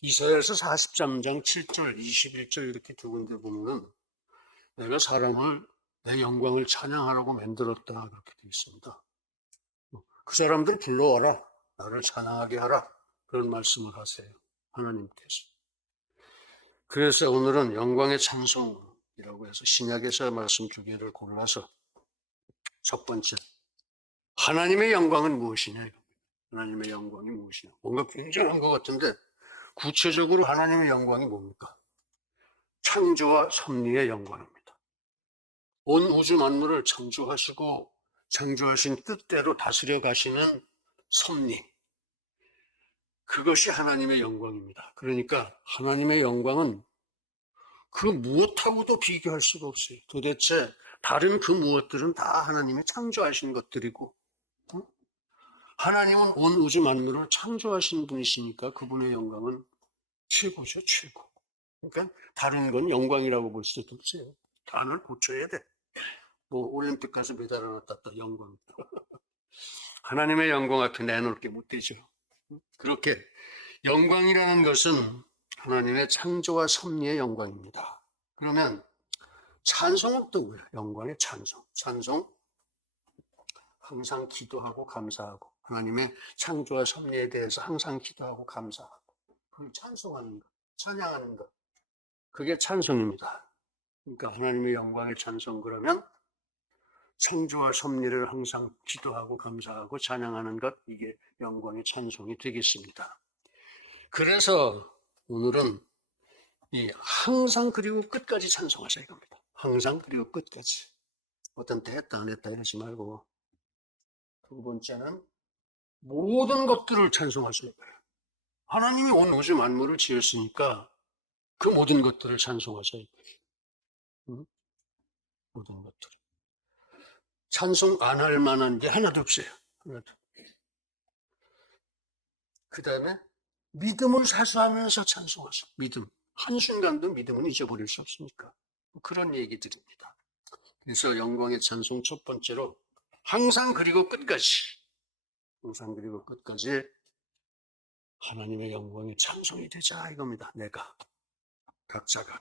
이사야서 43장 7절, 21절 이렇게 두 군데 보면은 내가 사람을 내 영광을 찬양하라고 만들었다 그렇게 되어 있습니다. 그 사람들 불러와라. 나를 찬양하게 하라. 그런 말씀을 하세요. 하나님께서. 그래서 오늘은 영광의 찬송이라고 해서 신약에서 말씀 두 개를 골라서 첫 번째, 하나님의 영광은 무엇이냐? 하나님의 영광이 무엇이냐? 뭔가 굉장한 것 같은데 구체적으로 하나님의 영광이 뭡니까? 창조와 섭리의 영광입니다. 온 우주 만물을 창조하시고 창조하신 뜻대로 다스려 가시는 섭리. 그것이 하나님의 영광입니다. 그러니까 하나님의 영광은 그 무엇하고도 비교할 수가 없어요. 도대체 다른 그 무엇들은 다 하나님의 창조하신 것들이고 하나님은 온 우주 만물을 창조하신 분이시니까 그분의 영광은 최고죠, 최고. 그러니까 다른 건 영광이라고 볼 수도 없어요. 단어를 고쳐야 돼. 뭐 올림픽 가서 메달 하나 땄다, 영광. 하나님의 영광 앞에 내놓을 게 못 되죠. 그렇게 영광이라는 것은 하나님의 창조와 섭리의 영광입니다. 그러면 찬송은 또 뭐예요? 영광의 찬송. 찬송, 항상 기도하고 감사하고 하나님의 창조와 섭리에 대해서 항상 기도하고 감사하고 그걸 찬송하는 것, 찬양하는 것. 그게 찬송입니다. 그러니까 하나님의 영광의 찬송 그러면 창조와 섭리를 항상 기도하고 감사하고 찬양하는 것, 이게 영광의 찬송이 되겠습니다. 그래서 오늘은 이 항상 그리고 끝까지 찬송하자 이겁니다. 항상 그리고 끝까지. 어떤 때 했다 안 했다 이러지 말고 두 번째는 모든 것들을 찬송하실 거예요. 하나님이 온 우주 만물을 지었으니까 그 모든 것들을 찬송하셔야 돼요. 응? 모든 것들. 찬송 안 할 만한 게 하나도 없어요. 하나도. 그 다음에 믿음을 사수하면서 찬송하셔. 믿음. 한순간도 믿음은 잊어버릴 수 없으니까. 그런 얘기들입니다. 그래서 영광의 찬송 첫 번째로 항상 그리고 끝까지. 항상 그리고 끝까지 하나님의 영광의 찬송이 되자 이겁니다. 내가. 각자가.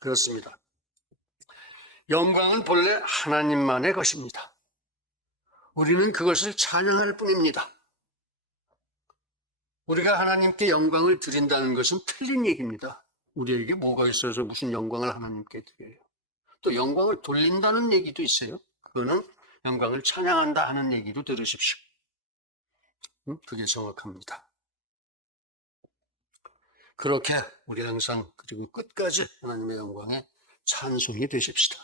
그렇습니다. 영광은 본래 하나님만의 것입니다. 우리는 그것을 찬양할 뿐입니다. 우리가 하나님께 영광을 드린다는 것은 틀린 얘기입니다. 우리에게 뭐가 있어서 무슨 영광을 하나님께 드려요. 또 영광을 돌린다는 얘기도 있어요. 그거는 영광을 찬양한다 하는 얘기도 들으십시오. 그게 정확합니다. 그렇게 우리 항상 그리고 끝까지 하나님의 영광에 찬송이 되십시다.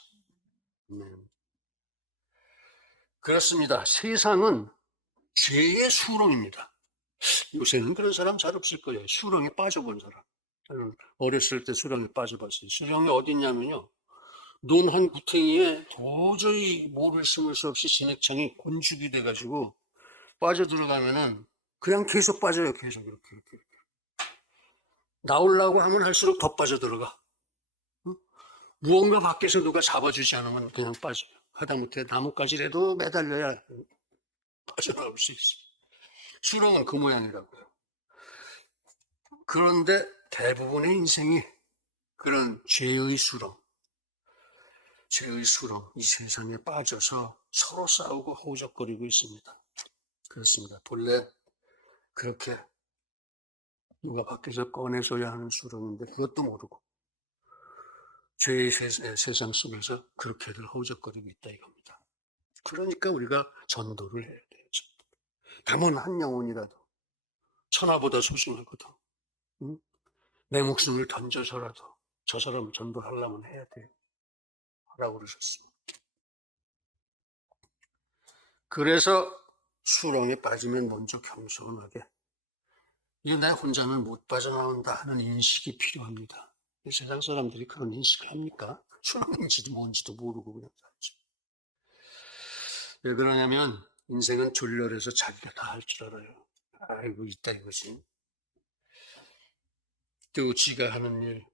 그렇습니다. 세상은 죄의 수렁입니다. 요새는 그런 사람 잘 없을 거예요. 수렁에 빠져본 사람. 저는 어렸을 때 수렁에 빠져봤어요. 수렁이 어디 있냐면요. 논 한 구탱이에 도저히 모를 심을 수 없이 진액창이 곤죽이 돼가지고 빠져들어가면은 그냥 계속 빠져요. 계속 이렇게. 나오려고 하면 할수록 더 빠져들어가. 무언가 밖에서 누가 잡아주지 않으면 그냥 빠져요. 하다못해 나뭇가지라도 매달려야 빠져나올 수 있어요. 수렁은 그 모양이라고요. 그런데 대부분의 인생이 그런 죄의 수렁, 이 세상에 빠져서 서로 싸우고 허우적거리고 있습니다. 그렇습니다. 본래 그렇게 누가 밖에서 꺼내줘야 하는 수렁인데 그것도 모르고 죄의 세상 속에서 그렇게들 허우적거리고 있다 이겁니다. 그러니까 우리가 전도를 해야 돼요. 담은 한 영혼이라도 천하보다 소중하거든. 응? 내 목숨을 던져서라도 저 사람 전도하려면 해야 돼요. 하라고 그러셨습니다. 그래서 수렁에 빠지면 먼저 겸손하게 이게 내 혼자는 못 빠져나온다 하는 인식이 필요합니다. 세상 사람들이 그런 인식을 합니까? 수렁인지도 뭔지도 모르고 그냥 살죠. 왜 그러냐면 인생은 졸렬해서 자기가 다 할 줄 알아요. 아이고 있다 이거지. 또 지가 하는 일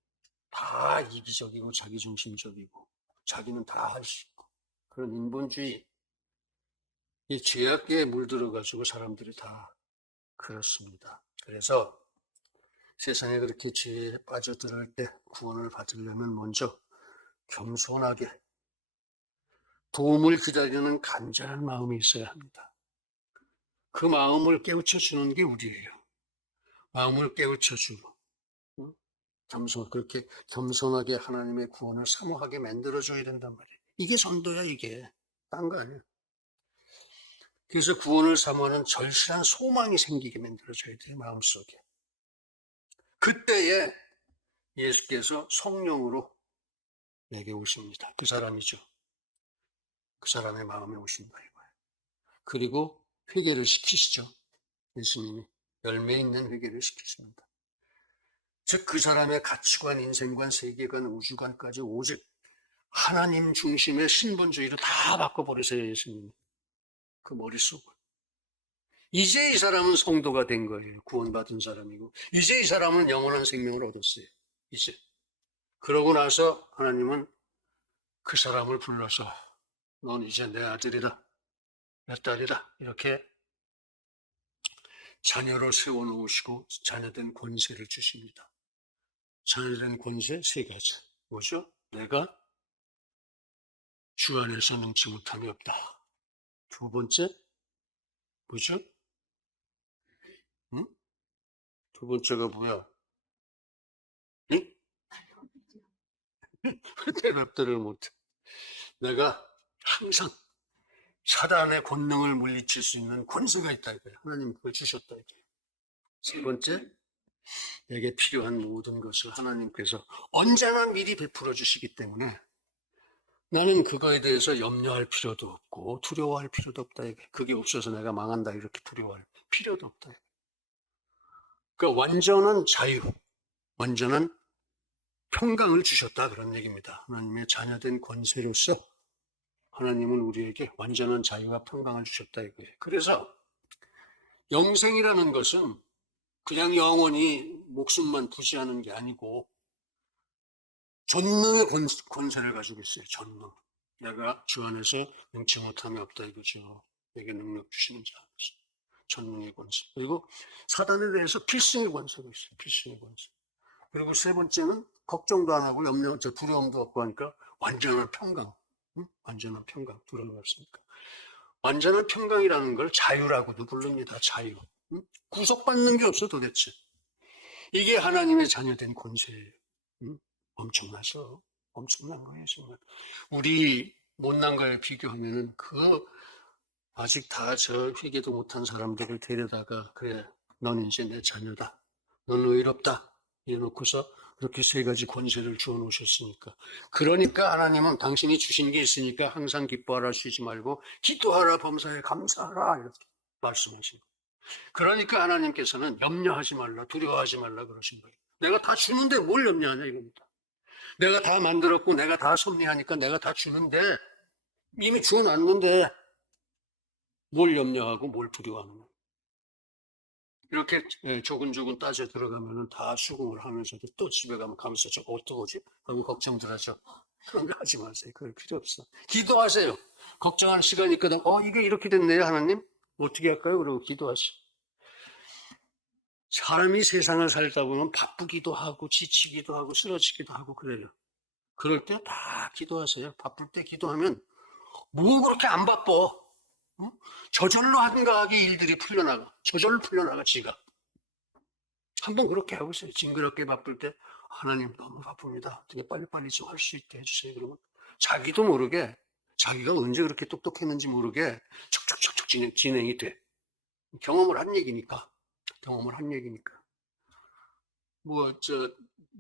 다 이기적이고 자기중심적이고 자기는 다 할 수 있고 그런 인본주의 이 죄악계에 물들어가지고 사람들이 다 그렇습니다. 그래서 세상에 그렇게 죄에 빠져들을 때 구원을 받으려면 먼저 겸손하게 도움을 기다리는 간절한 마음이 있어야 합니다. 그 마음을 깨우쳐 주는 게 우리예요. 마음을 깨우쳐 주고 그렇게 겸손하게 하나님의 구원을 사모하게 만들어줘야 된단 말이에요. 이게 전도야, 이게. 딴 거 아니야. 그래서 구원을 사모하는 절실한 소망이 생기게 만들어줘야 돼요, 마음속에. 그때에 예수께서 성령으로 내게 오십니다. 그 사람이죠. 그 사람의 마음에 오신다 이거예요. 그리고 회개를 시키시죠. 예수님이 열매 있는 회개를 시키십니다. 즉 그 사람의 가치관, 인생관, 세계관, 우주관까지 오직 하나님 중심의 신본주의로 다 바꿔버리세요, 예수님이. 그 머릿속을. 이제 이 사람은 성도가 된 거예요. 구원받은 사람이고. 이제 이 사람은 영원한 생명을 얻었어요. 이제. 그러고 나서 하나님은 그 사람을 불러서 넌 이제 내 아들이다, 내 딸이다, 이렇게 자녀로 세워놓으시고 자녀된 권세를 주십니다. 자녀된 권세 세 가지. 뭐죠? 내가 주 안에서 능치 못함이 없다. 두 번째, 뭐죠? 응? 두 번째가 뭐야? 응? 대답들을 못해. 내가 항상 사단의 권능을 물리칠 수 있는 권세가 있다 이거야. 하나님 그걸 주셨다 이거야. 세 번째, 내게 필요한 모든 것을 하나님께서 언제나 미리 베풀어 주시기 때문에 나는 그거에 대해서 염려할 필요도 없고 두려워할 필요도 없다 이거야. 그게 없어서 내가 망한다 이렇게 두려워할 필요도 없다 이거야. 그러니까 완전한 자유, 완전한 평강을 주셨다 그런 얘기입니다. 하나님의 자녀된 권세로서 하나님은 우리에게 완전한 자유와 평강을 주셨다 이거예요. 그래서 영생이라는 것은 그냥 영원히 목숨만 부지하는 게 아니고 전능의 권세를 가지고 있어요. 전능. 내가 주 안에서 능치 못함이 없다 이거죠. 내게 능력 주시는 자. 전능의 권세. 그리고 사단에 대해서 필승의 권세가 있어요. 필승의 권세. 그리고 세 번째는 걱정도 안 하고 두려움도 없고 하니까 완전한 평강. 완전한 평강. 두려움이 없으니까. 완전한 평강이라는 걸 자유라고도 부릅니다. 자유. 구속받는 게 없어 도대체. 이게 하나님의 자녀된 권세예요. 엄청나죠. 엄청난 거예요, 정말. 우리 못난 걸 비교하면은 아직 다 저 회개도 못한 사람들을 데려다가 그래, 넌 이제 내 자녀다. 넌 의롭다. 이래놓고서 그렇게 세 가지 권세를 주어 놓으셨으니까. 그러니까 하나님은 당신이 주신 게 있으니까 항상 기뻐하라 쉬지 말고 기도하라 범사에 감사하라 이렇게 말씀하신 거예요. 그러니까 하나님께서는 염려하지 말라, 두려워하지 말라 그러신 거예요. 내가 다 주는데 뭘 염려하냐 이겁니다. 내가 다 만들었고 내가 다 섭리하니까 내가 다 주는데 이미 주어놨는데 뭘 염려하고 뭘 두려워하는 이렇게 조근조근 따져 들어가면 다 수긍을 하면서도 또 집에 가면서 저거 어떡하지? 하고 걱정들 하죠. 그런 거 하지 마세요. 그럴 필요 없어. 기도하세요. 걱정하는 시간이 있거든. 이게 이렇게 됐네요, 하나님. 어떻게 할까요? 그러고 기도하세요. 사람이 세상을 살다 보면 바쁘기도 하고 지치기도 하고 쓰러지기도 하고 그래요. 그럴 때 다 기도하세요. 바쁠 때 기도하면 뭐 그렇게 안 바빠. 저절로 한가하게 일들이 풀려나가. 저절로 풀려나가 지가. 한번 그렇게 해보세요. 징그럽게 바쁠 때 하나님 너무 바쁩니다. 어떻게 빨리빨리 좀 할 수 있게 해주세요. 그러면 자기도 모르게 자기가 언제 그렇게 똑똑했는지 모르게 척척척척 진행이 돼. 경험을 한 얘기니까.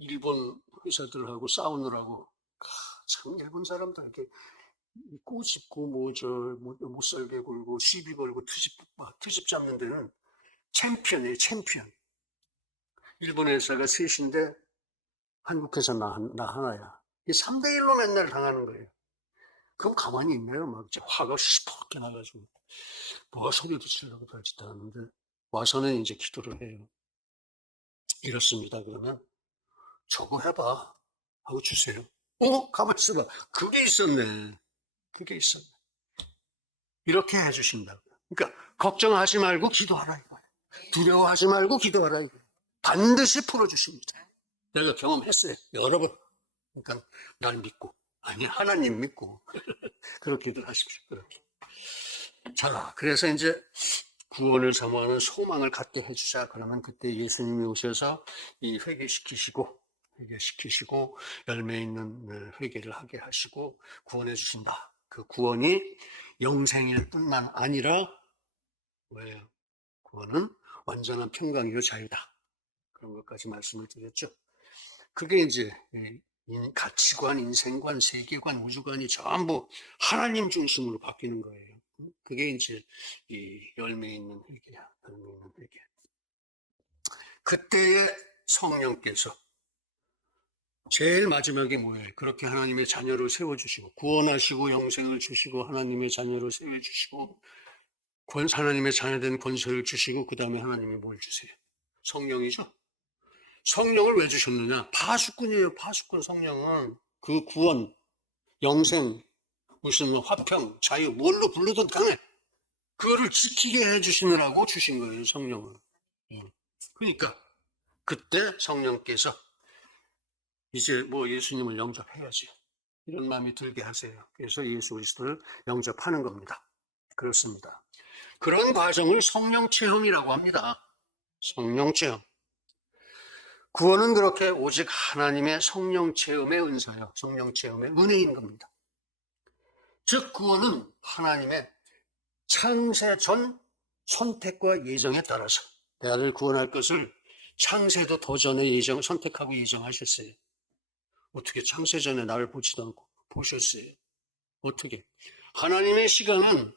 일본 회사들하고 싸우느라고 참 일본 사람들 이렇게 꼬집고 못 살게 굴고 시비 걸고 트집 잡는 데는 챔피언이에요. 챔피언. 일본 회사가 셋인데 한국 회사 나 하나야. 이 3대1로 맨날 당하는 거예요. 그럼 가만히 있나요? 막 이제 화가 시퍼렇게 나가지고 소리도 치려고 별짓 다 하는데 와서는 이제 기도를 해요. 이렇습니다. 그러면 저거 해봐 하고 주세요. 가만히 있어봐. 그게 있었네. 이렇게 해주신다고요. 그러니까 걱정하지 말고 기도하라 이거예요. 두려워하지 말고 기도하라 이거예요. 반드시 풀어주십니다. 내가 경험했어요. 여러 번. 그러니까 날 믿고, 아니 하나님 믿고 그렇게들 하십시오. 그렇게. 자, 그래서 이제 구원을 사모하는 소망을 갖게 해주자. 그러면 그때 예수님이 오셔서 이 회개시키시고 열매 있는 회개를 하게 하시고 구원해 주신다. 그 구원이 영생일 뿐만 아니라 뭐예요? 구원은 완전한 평강이요 자유다. 그런 것까지 말씀을 드렸죠. 그게 이제 가치관, 인생관, 세계관, 우주관이 전부 하나님 중심으로 바뀌는 거예요. 그게 이제 이 열매 있는 회개야. 열매 있는 회개. 그때의 성령께서 제일 마지막에 뭐예요? 그렇게 하나님의 자녀를 세워주시고 구원하시고 영생을 주시고 하나님의 자녀를 세워주시고 하나님의 자녀된 권세를 주시고 그 다음에 하나님이 뭘 주세요? 성령이죠? 성령을 왜 주셨느냐? 파수꾼이에요. 파수꾼. 성령은 그 구원, 영생, 무슨 화평, 자유 뭘로 부르든 간에 그거를 지키게 해주시느라고 주신 거예요. 성령을. 그러니까 그때 성령께서 이제 뭐 예수님을 영접해야지 이런 마음이 들게 하세요. 그래서 예수 그리스도를 영접하는 겁니다. 그렇습니다. 그런 과정을 성령 체험이라고 합니다. 성령 체험. 구원은 그렇게 오직 하나님의 성령 체험의 은사요. 성령 체험의 은혜인 겁니다. 즉 구원은 하나님의 창세 전 선택과 예정에 따라서 나를 구원할 것을 창세도 더 전에 선택하고 예정하셨어요. 어떻게 창세 전에 나를 보지도 않고 보셨어요. 어떻게? 하나님의 시간은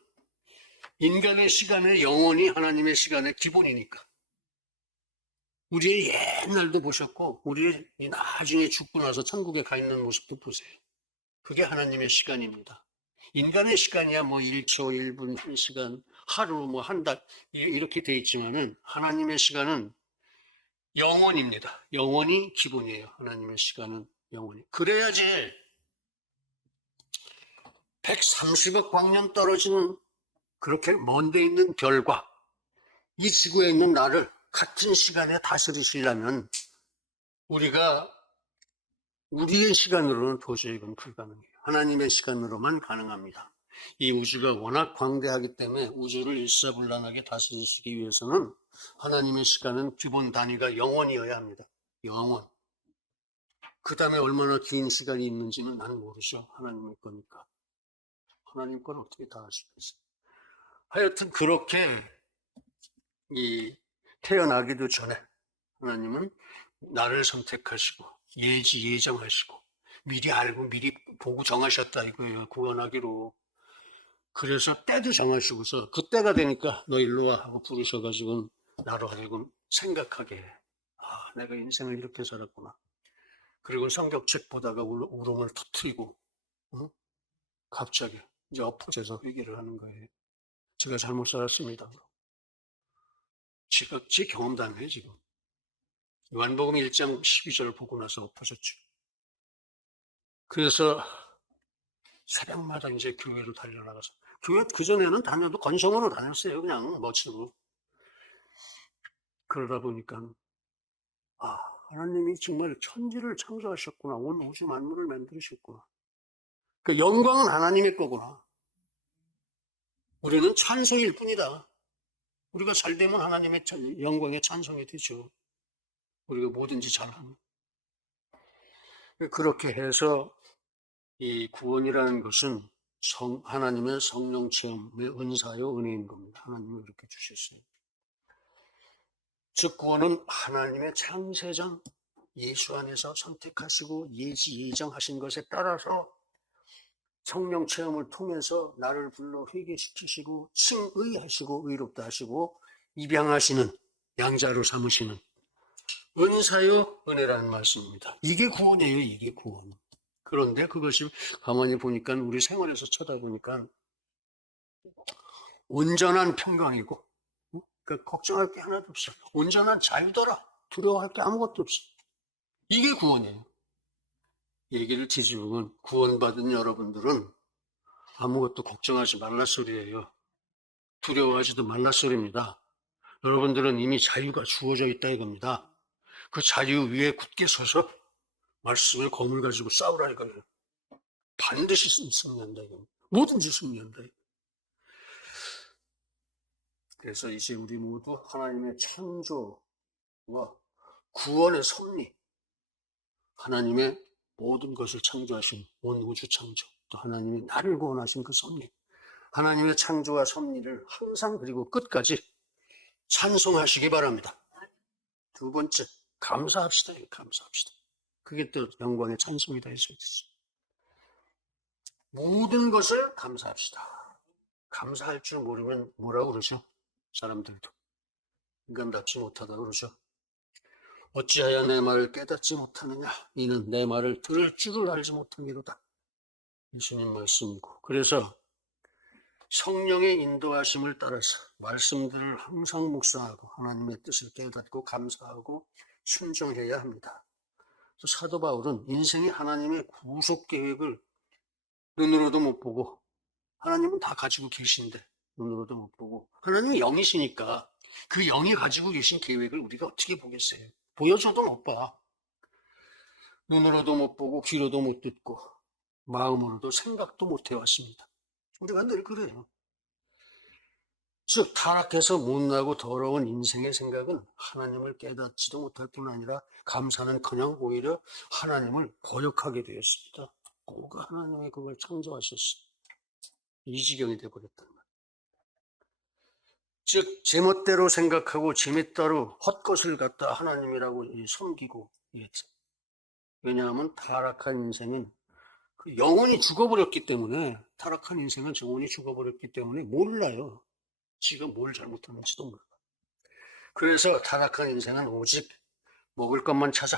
인간의 시간에 영원히 하나님의 시간의 기본이니까. 우리의 옛날도 보셨고 우리의 나중에 죽고 나서 천국에 가 있는 모습도 보세요. 그게 하나님의 시간입니다. 인간의 시간이야 뭐 1초, 1분, 1시간, 하루, 뭐 한 달 이렇게 돼 있지만은 하나님의 시간은 영원입니다. 영원히 기본이에요. 하나님의 시간은 영원히. 그래야지 130억 광년 떨어지는 그렇게 먼 데 있는 별과 이 지구에 있는 나를 같은 시간에 다스리시려면 우리가 우리의 시간으로는 도저히 이건 불가능해요. 하나님의 시간으로만 가능합니다. 이 우주가 워낙 광대하기 때문에 우주를 일사불란하게 다스리시기 위해서는 하나님의 시간은 기본 단위가 영원이어야 합니다. 영원. 그 다음에 얼마나 긴 시간이 있는지는 나는 모르죠. 하나님의 거니까. 하나님 건 어떻게 다 알 수 있어요. 하여튼 그렇게 태어나기도 전에 하나님은 나를 선택하시고 예정하시고 미리 알고 미리 보고 정하셨다 이거예요. 구원하기로. 그래서 때도 정하시고서 그때가 되니까 너 일로 와 하고 부르셔가지고 나로 하여금 생각하게 해. 아, 내가 인생을 이렇게 살았구나. 그리고 성경책 보다가 울음을 터뜨리고 갑자기 이제 엎어져서 회개를 하는 거예요. 제가 잘못 살았습니다. 제 경험담이에요 지금. 요한복음 1장 12절 보고 나서 엎어졌죠. 그래서 새벽마다 이제 교회로 달려나가서 교회 그전에는 다녀도 건성으로 다녔어요. 그냥 멋지고. 그러다 보니까 하나님이 정말 천지를 창조하셨구나. 온 우주 만물을 만드셨구나. 그 영광은 하나님의 거구나. 우리는 찬송일 뿐이다. 우리가 잘 되면 하나님의 영광의 찬송이 되죠. 우리가 뭐든지 잘하면. 그렇게 해서 이 구원이라는 것은 하나님의 성령 체험의 은사요 은혜인 겁니다. 하나님이 그렇게 주셨어요. 즉 구원은 하나님의 창세전 예수 안에서 선택하시고 예정하신 것에 따라서 성령 체험을 통해서 나를 불러 회개시키시고 칭의하시고 의롭다 하시고 입양하시는 양자로 삼으시는 은사요 은혜라는 말씀입니다. 이게 구원이에요. 이게 구원. 그런데 그것이 가만히 보니까 우리 생활에서 쳐다보니까 온전한 평강이고 그러니까 걱정할 게 하나도 없어. 온전한 자유더라. 두려워할 게 아무것도 없어. 이게 구원이에요. 얘기를 뒤집으면 구원받은 여러분들은 아무것도 걱정하지 말라 소리예요. 두려워하지도 말라 소리입니다. 여러분들은 이미 자유가 주어져 있다 이겁니다. 그 자유 위에 굳게 서서 말씀의 검을 가지고 싸우라 이거예요. 반드시 승리한다 이거. 뭐든지 승리한다. 그래서 이제 우리 모두 하나님의 창조와 구원의 섭리, 하나님의 모든 것을 창조하신 온 우주 창조, 또 하나님이 나를 구원하신 그 섭리, 하나님의 창조와 섭리를 항상 그리고 끝까지 찬송하시기 바랍니다. 두 번째, 감사합시다. 감사합시다. 그게 또 영광의 찬송이다 해서 있습니다. 모든 것을 감사합시다. 감사할 줄 모르면 뭐라고 그러죠? 사람들도. 인간답지 못하다 그러죠. 어찌하여 내 말을 깨닫지 못하느냐? 이는 내 말을 들을 줄을 알지 못함이로다. 예수님 말씀이고. 그래서 성령의 인도하심을 따라서 말씀들을 항상 묵상하고 하나님의 뜻을 깨닫고 감사하고 순종해야 합니다. 사도 바울은 인생이 하나님의 구속 계획을 눈으로도 못 보고, 하나님은 다 가지고 계신데 눈으로도 못 보고, 하나님이 영이시니까 그 영이 가지고 계신 계획을 우리가 어떻게 보겠어요? 보여줘도 못 봐. 눈으로도 못 보고 귀로도 못 듣고 마음으로도 생각도 못 해왔습니다. 우리가 늘 그래요. 즉 타락해서 못나고 더러운 인생의 생각은 하나님을 깨닫지도 못할 뿐 아니라 감사는커녕 오히려 하나님을 거역하게 되었습니다. 꼭 하나님이 그걸 창조하셨어요. 이 지경이 되어버렸단 말이에요. 즉 제멋대로 생각하고 제멋대로 헛것을 갖다 하나님이라고 섬기고, 왜냐하면 타락한 인생은 영혼이 죽어버렸기 때문에, 타락한 인생은 영혼이 죽어버렸기 때문에 몰라요. 지가 뭘 잘못했는지도 몰라. 그래서 타락한 인생은 오직 먹을 것만 찾아,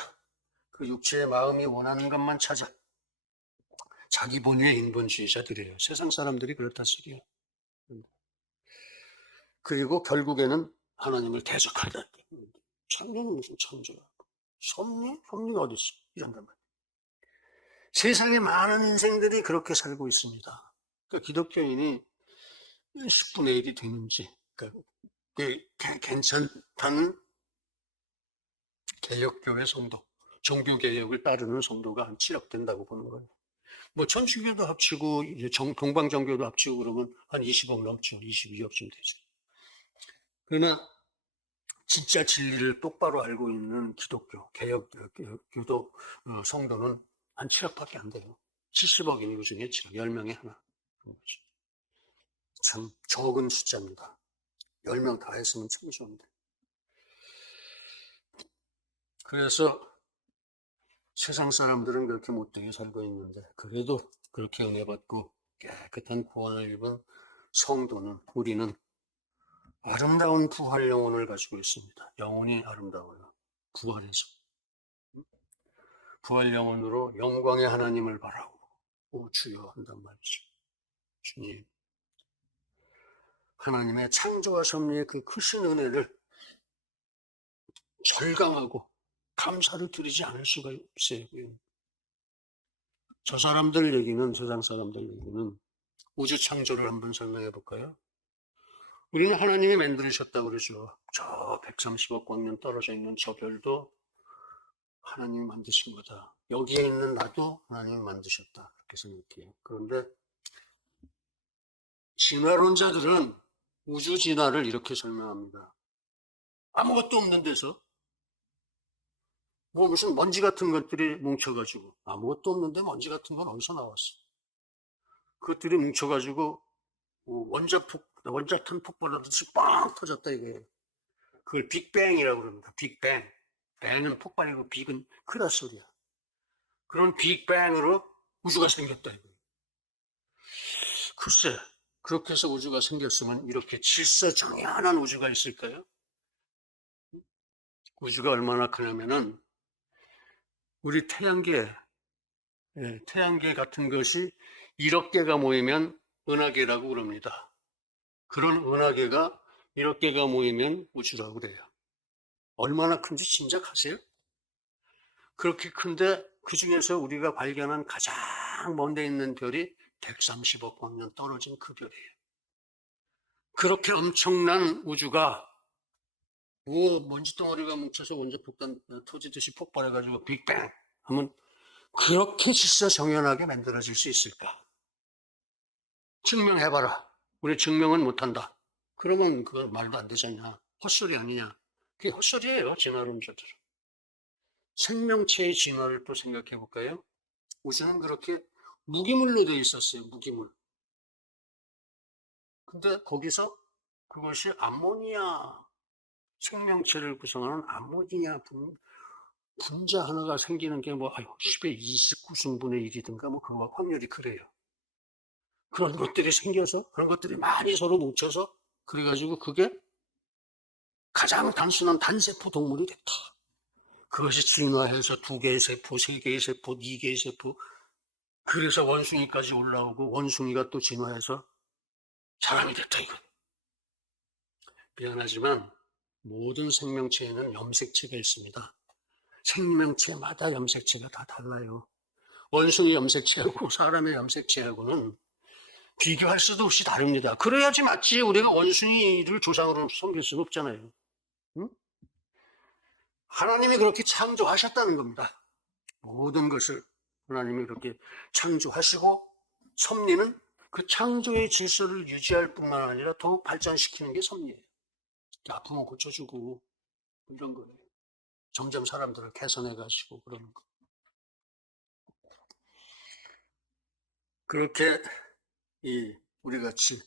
그 육체의 마음이 원하는 것만 찾아, 자기 본위의 인본주의자들이에요. 세상 사람들이 그렇단 소리예요. 그리고 결국에는 하나님을 대적하다. 창조는 무슨 창조야? 섭리? 섭리가 어디 있어? 이런단 말이에요. 세상에 많은 인생들이 그렇게 살고 있습니다. 그러니까 기독교인이 10분의 1이 되는지, 그러니까 괜찮다는 개혁교회 성도, 종교개혁을 따르는 성도가 한 7억 된다고 보는 거예요. 뭐 천주교도 합치고 동방정교도 합치고 그러면 한 20억 넘죠. 22억쯤 되죠. 그러나 진짜 진리를 똑바로 알고 있는 기독교, 개혁교도 성도는 한 7억밖에 안 돼요. 70억인 그 중에 10명에 하나. 참 적은 숫자입니다. 10명 다 했으면 참 좋은데. 그래서 세상 사람들은 그렇게 못되게 살고 있는데, 그래도 그렇게 은혜 받고 깨끗한 구원을 입은 성도는, 우리는 아름다운 부활 영혼을 가지고 있습니다. 영혼이 아름다워요. 부활해서. 부활 영혼으로 영광의 하나님을 바라고 주여 한단 말이죠. 주님, 하나님의 창조와 섭리의 그 크신 은혜를 절감하고 감사를 드리지 않을 수가 없어요. 저 사람들 얘기는, 세상 사람들 얘기는 우주 창조를 한번 설명해 볼까요? 우리는 하나님이 만들으셨다고 그러죠. 저 130억 광년 떨어져 있는 저 별도 하나님이 만드신 거다. 여기에 있는 나도 하나님이 만드셨다. 그렇게 생각해요. 그런데 진화론자들은 우주 진화를 이렇게 설명합니다. 아무것도 없는 데서 뭐 무슨 먼지 같은 것들이 뭉쳐가지고, 아무것도 없는데 먼지 같은 건 어디서 나왔어? 그것들이 뭉쳐가지고 원자탄 폭발하듯이 빵 터졌다 이거예요. 그걸 빅뱅이라고 그럽니다. 빅뱅. 뱅은 폭발이고 빅은 크다 소리야. 그런 빅뱅으로 우주가 생겼다 이거예요. 글쎄, 그렇게 해서 우주가 생겼으면 이렇게 질서정연한 우주가 있을까요? 우주가 얼마나 크냐면은 우리 태양계 같은 것이 1억 개가 모이면 은하계라고 그럽니다. 그런 은하계가 1억 개가 모이면 우주라고 그래요. 얼마나 큰지 짐작하세요? 그렇게 큰데 그 중에서 우리가 발견한 가장 먼 데 있는 별이 130억 광년 떨어진 그 별이에요. 그렇게 엄청난 우주가 뭐 먼지 덩어리가 뭉쳐서 원자폭탄 터지듯이 폭발해가지고 빅뱅 하면 그렇게 질서 정연하게 만들어질 수 있을까? 증명해봐라. 우리 증명은 못한다. 그러면 그거 말도 안 되잖냐. 헛소리 아니냐. 그게 헛소리예요, 진화론자들은. 생명체의 진화를 또 생각해 볼까요? 우주는 그렇게 무기물로 되어 있었어요, 무기물. 근데 거기서 그것이 암모니아, 생명체를 구성하는 암모니아 분자 하나가 생기는 게 뭐, 10의 29승분의 1이든가 뭐, 그거 확률이 그래요. 그런 것들이 생겨서, 그런 것들이 많이 서로 뭉쳐서, 그래가지고 그게 가장 단순한 단세포 동물이 됐다. 그것이 진화해서 2개의 세포, 3개의 세포, 4개의 세포, 그래서 원숭이까지 올라오고, 원숭이가 또 진화해서 사람이 됐다, 이거. 미안하지만, 모든 생명체에는 염색체가 있습니다. 생명체마다 염색체가 다 달라요. 원숭이 염색체하고 사람의 염색체하고는 비교할 수도 없이 다릅니다. 그래야지 맞지. 우리가 원숭이를 조상으로 섬길 수는 없잖아요. 응? 하나님이 그렇게 창조하셨다는 겁니다. 모든 것을 하나님이 그렇게 창조하시고 섭리는 그 창조의 질서를 유지할 뿐만 아니라 더욱 발전시키는 게 섭리예요. 아프면 고쳐주고 이런 거예요. 점점 사람들을 개선해 가시고 그러는 거. 그렇게 우리 같이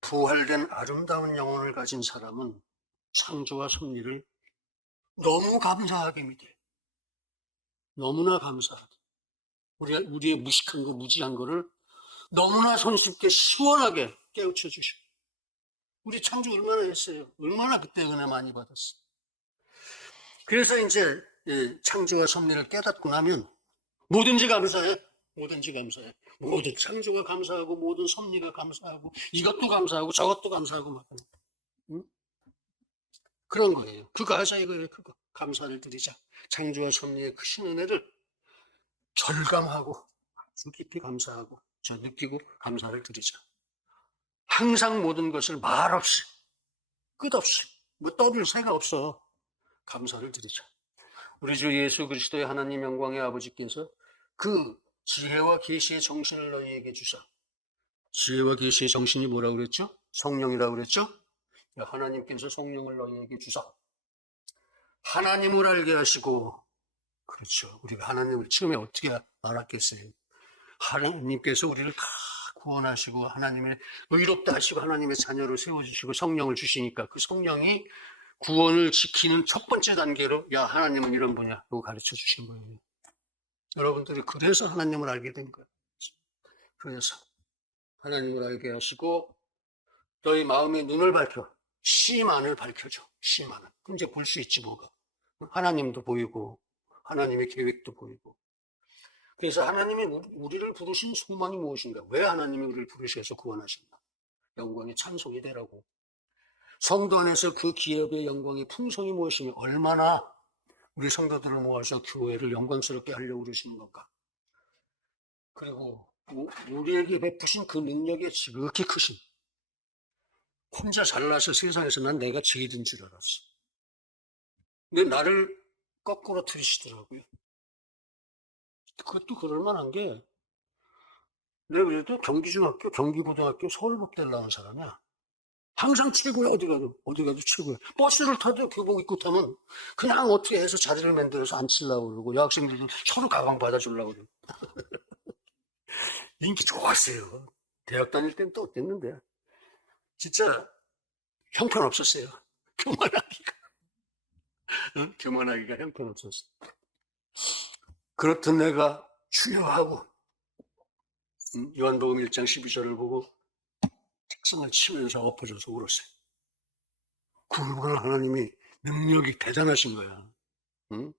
부활된 아름다운 영혼을 가진 사람은 창조와 섭리를 너무 감사하게 믿어요. 너무나 감사하게. 우리의 무식한 거, 무지한 거를 너무나 손쉽게 시원하게 깨우쳐 주셔. 우리 창조 얼마나 했어요. 얼마나 그때 은혜 많이 받았어. 그래서 이제 창조와 섭리를 깨닫고 나면 뭐든지 감사해. 뭐든지 감사해. 모든 창조가 감사하고 모든 섭리가 감사하고 이것도 감사하고 저것도 감사하고 막 응? 그런 거예요. 그거 하자 이거예요. 그거 감사를 드리자. 창조와 섭리의 크신 은혜를 절감하고 아주 깊이 감사하고 저 느끼고 감사를 드리자. 항상 모든 것을 말없이 끝없이 뭐 떠들 새가 없어. 감사를 드리자. 우리 주 예수 그리스도의 하나님 영광의 아버지께서 그 지혜와 계시의 정신을 너희에게 주사. 지혜와 계시의 정신이 뭐라고 그랬죠? 성령이라고 그랬죠? 하나님께서 성령을 너희에게 주사. 하나님을 알게 하시고, 그렇죠. 우리가 하나님을 처음에 어떻게 알았겠어요? 하나님께서 우리를 다 구원하시고 하나님의 의롭다 하시고 하나님의 자녀로 세워주시고 성령을 주시니까 그 성령이 구원을 지키는 첫 번째 단계로 야 하나님은 이런 분이야 라고 가르쳐 주신 거예요. 여러분들이 그래서 하나님을 알게 된 거예요. 그래서 하나님을 알게 하시고 너희 마음의 눈을 밝혀 심안을 밝혀줘. 심안을. 그럼 이제 볼 수 있지 뭐가. 하나님도 보이고 하나님의 계획도 보이고. 그래서 하나님이 우리를 부르신 소망이 무엇인가? 왜 하나님이 우리를 부르셔서 구원하셨나? 영광의 찬송이 되라고. 성도 안에서 그 기업의 영광의 풍성이 무엇이며 얼마나 우리 성도들을 모아서 교회를 영광스럽게 하려고 그러시는 건가? 그리고 우리에게 베푸신 그 능력이 지극히 크신 혼자 잘나서 세상에서 난 내가 제일인 줄 알았어. 근데 나를 거꾸로 들이시더라고요. 그것도 그럴 만한 게 내가 그래도 경기중학교, 경기고등학교, 서울법대를 나온 사람이야. 항상 최고야. 어디 가도 최고야. 버스를 타도 교복 입고 타면 그냥 어떻게 해서 자리를 만들어서 앉히려고 그러고 여학생들도 서로 가방 받아주려고 그러고 인기 좋았어요. 대학 다닐 땐 또 어땠는데 진짜 형편없었어요. 교만하기가. 응? 교만하기가 형편없었어. 그렇던 내가 주여 하고 요한복음 1장 12절을 보고 책상을 치면서 엎어져서 울었어요. 그걸 하나님이 능력이 대단하신 거야. 응?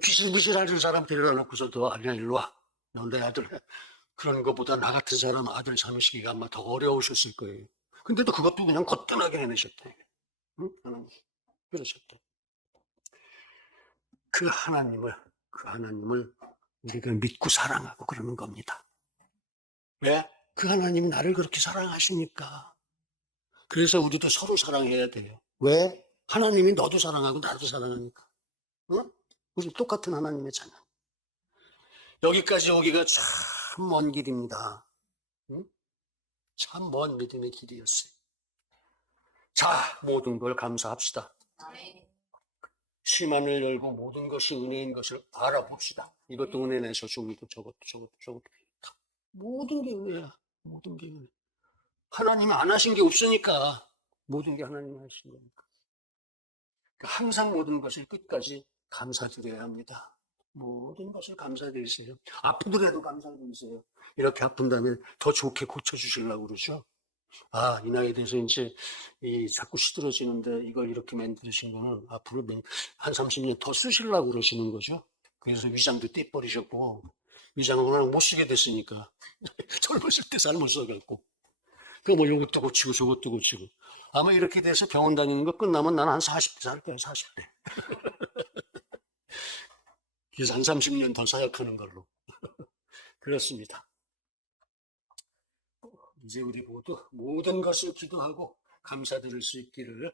비실비실하는 사람 데려다 놓고서 너 아니야 일로 와. 너 내 아들. 그런 것보다 나 같은 사람 아들 삼으시기가 아마 더 어려우셨을 거예요. 근데도 그것도 그냥 거뜬하게 해내셨대. 응? 하나님. 그러셨대. 그 하나님을 우리가 믿고 사랑하고 그러는 겁니다. 왜? 그 하나님이 나를 그렇게 사랑하시니까. 그래서 우리도 서로 사랑해야 돼요. 왜? 하나님이 너도 사랑하고 나도 사랑하니까. 응? 우리 똑같은 하나님의 자녀. 여기까지 오기가 참 먼 길입니다. 응? 참 먼 믿음의 길이었어요. 자, 모든 걸 감사합시다. 심한을 열고 모든 것이 은혜인 것을 알아봅시다. 이것도 은혜 내서 종이도 저것도. 모든 게 은혜야. 모든 게 은혜. 하나님 안 하신 게 없으니까 모든 게 하나님이 하신 거니까. 항상 모든 것을 끝까지 감사드려야 합니다. 모든 것을 감사드리세요. 아프더라도 감사드리세요. 이렇게 아픈 다음에 더 좋게 고쳐주시려고 그러죠. 아, 이 나이에 대해서 이제 자꾸 시들어지는데 이걸 이렇게 만드신 거는 앞으로 한 30년 더 쓰시려고 그러시는 거죠. 그래서 위장도 떼버리셨고, 위장을 워낙 못 쓰게 됐으니까. 젊었을 때 잘 못 써갖고. 뭐 이것도 고치고 저것도 고치고. 아마 이렇게 돼서 병원 다니는 거 끝나면 나는 한 40대 살 거야, 40대. 그래서 한 30년 더 사역하는 걸로. 그렇습니다. 이제 우리 모두 모든 것을 기도하고 감사드릴 수 있기를,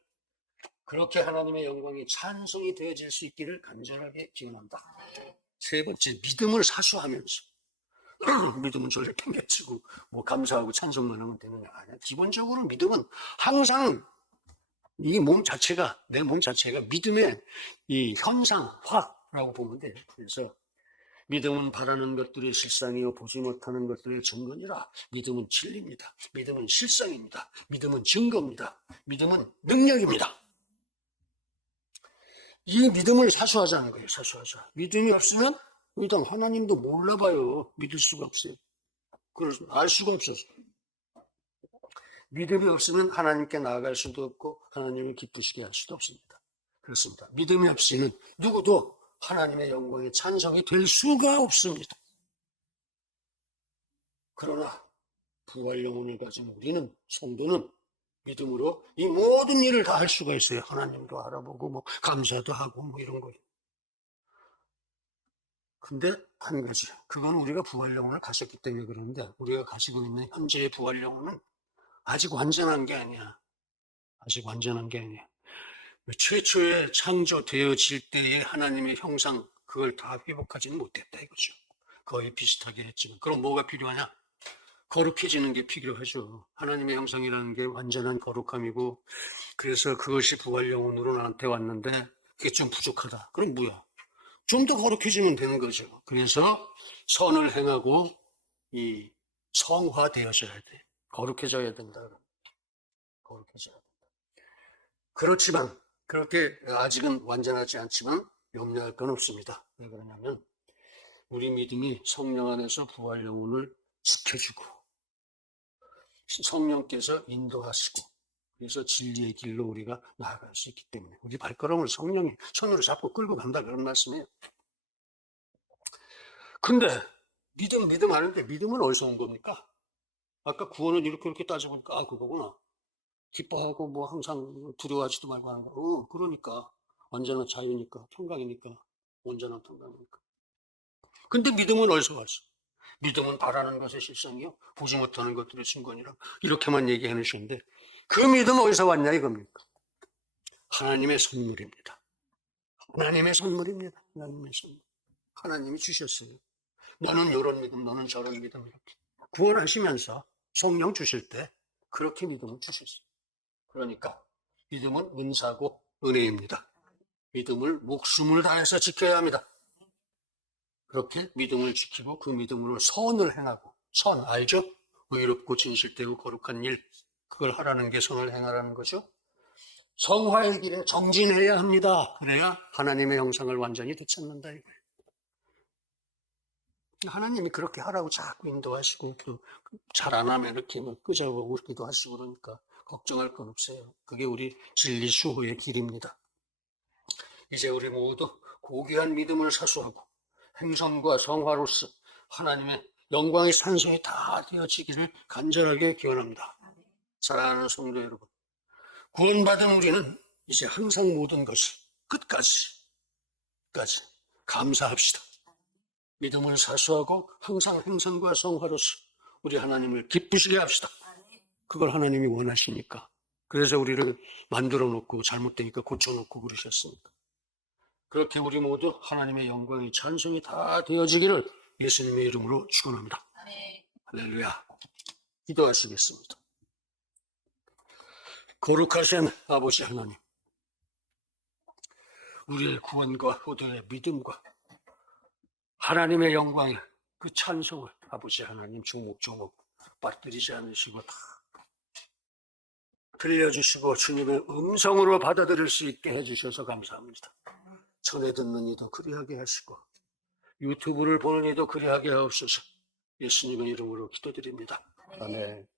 그렇게 하나님의 영광이 찬송이 되어질 수 있기를 간절하게 기원한다. 세 번째, 믿음을 사수하면서. 믿음은 저를 팽개치고 뭐 감사하고 찬송만 하면 되는 게 아니야. 기본적으로 믿음은 항상 이 몸 자체가, 내 몸 자체가 믿음의 이 현상화라고 보면 돼요. 그래서 믿음은 바라는 것들의 실상이요 보지 못하는 것들의 증거니라. 믿음은 진리입니다. 믿음은 실상입니다. 믿음은 증거입니다. 믿음은 능력입니다. 이 믿음을 사수하자는 거예요. 사수하자. 믿음이 없으면 일단 하나님도 몰라봐요. 믿을 수가 없어요. 그걸 알 수가 없어서. 믿음이 없으면 하나님께 나아갈 수도 없고 하나님을 기쁘시게 할 수도 없습니다. 그렇습니다. 믿음이 없이는 누구도 하나님의 영광의 찬성이 될 수가 없습니다. 그러나 부활 영혼을 가진 우리는, 성도는 믿음으로 이 모든 일을 다 할 수가 있어요. 하나님도 알아보고 뭐 감사도 하고 뭐 이런 거. 근데 한 가지, 그건 우리가 부활 영혼을 가졌기 때문에 그러는데, 우리가 가지고 있는 현재의 부활 영혼은 아직 완전한 게 아니야. 아직 완전한 게 아니야. 최초에 창조되어질 때의 하나님의 형상, 그걸 다 회복하지는 못했다 이거죠. 거의 비슷하게 했지만. 그럼 뭐가 필요하냐? 거룩해지는 게 필요하죠. 하나님의 형상이라는 게 완전한 거룩함이고, 그래서 그것이 부활 영혼으로 나한테 왔는데 그게 좀 부족하다. 그럼 뭐야? 좀 더 거룩해지면 되는 거죠. 그래서 선을 행하고 이 성화되어져야 돼. 거룩해져야 된다. 거룩해져야 된다. 그렇지만 그렇게 아직은 완전하지 않지만 염려할 건 없습니다. 왜 그러냐면 우리 믿음이 성령 안에서 부활 영혼을 지켜주고 성령께서 인도하시고, 그래서 진리의 길로 우리가 나아갈 수 있기 때문에 우리 발걸음을 성령이 손으로 잡고 끌고 간다, 그런 말씀이에요. 근데 믿음 하는데 믿음은 어디서 온 겁니까? 아까 구원은 이렇게 따져보니까 아, 그거구나. 기뻐하고 뭐 항상 두려워하지도 말고 하는 거. 그러니까 완전한 자유니까, 평강이니까, 온전한 평강이니까. 근데 믿음은 어디서 왔어? 믿음은 바라는 것의 실상이요 보지 못하는 것들의 증거니라, 이렇게만 얘기해 놓으셨는데 그 믿음은 어디서 왔냐 이겁니까? 하나님의 선물입니다. 하나님의 선물입니다. 하나님의 선물. 하나님이 주셨어요. 너는 이런 믿음, 너는 저런 믿음, 이렇게 구원하시면서 성령 주실 때 그렇게 믿음을 주셨어요. 그러니까 믿음은 은사고 은혜입니다. 믿음을 목숨을 다해서 지켜야 합니다. 그렇게 믿음을 지키고 그 믿음으로 선을 행하고, 선 알죠? 의롭고 진실되고 거룩한 일, 그걸 하라는 게 선을 행하라는 거죠. 성화의 길에 정진해야 합니다. 그래야 하나님의 형상을 완전히 되찾는다 이거예요. 하나님이 그렇게 하라고 자꾸 인도하시고 잘 안 하면 이렇게 끄적이고 그러기도 하시고, 그러니까 걱정할 건 없어요. 그게 우리 진리 수호의 길입니다. 이제 우리 모두 고귀한 믿음을 사수하고 행선과 성화로서 하나님의 영광의 산성이 다 되어지기를 간절하게 기원합니다. 사랑하는 성도 여러분, 구원받은 우리는 이제 항상 모든 것을 끝까지 감사합시다. 믿음을 사수하고 항상 행선과 성화로서 우리 하나님을 기쁘시게 합시다. 그걸 하나님이 원하시니까 그래서 우리를 만들어 놓고 잘못되니까 고쳐 놓고 그러셨으니까. 그렇게 우리 모두 하나님의 영광이 찬송이 다 되어지기를 예수님의 이름으로 축원합니다. 할렐루야. 기도하시겠습니다. 거룩하신 아버지 하나님, 우리의 구원과 우리의 믿음과 하나님의 영광을 그 찬송을 아버지 하나님 조목조목 빠뜨리지 않으시고 다 들려주시고 주님의 음성으로 받아들일 수 있게 해주셔서 감사합니다. 전에 듣는 이도 그리하게 하시고 유튜브를 보는 이도 그리하게 하옵소서. 예수님의 이름으로 기도드립니다. 아멘.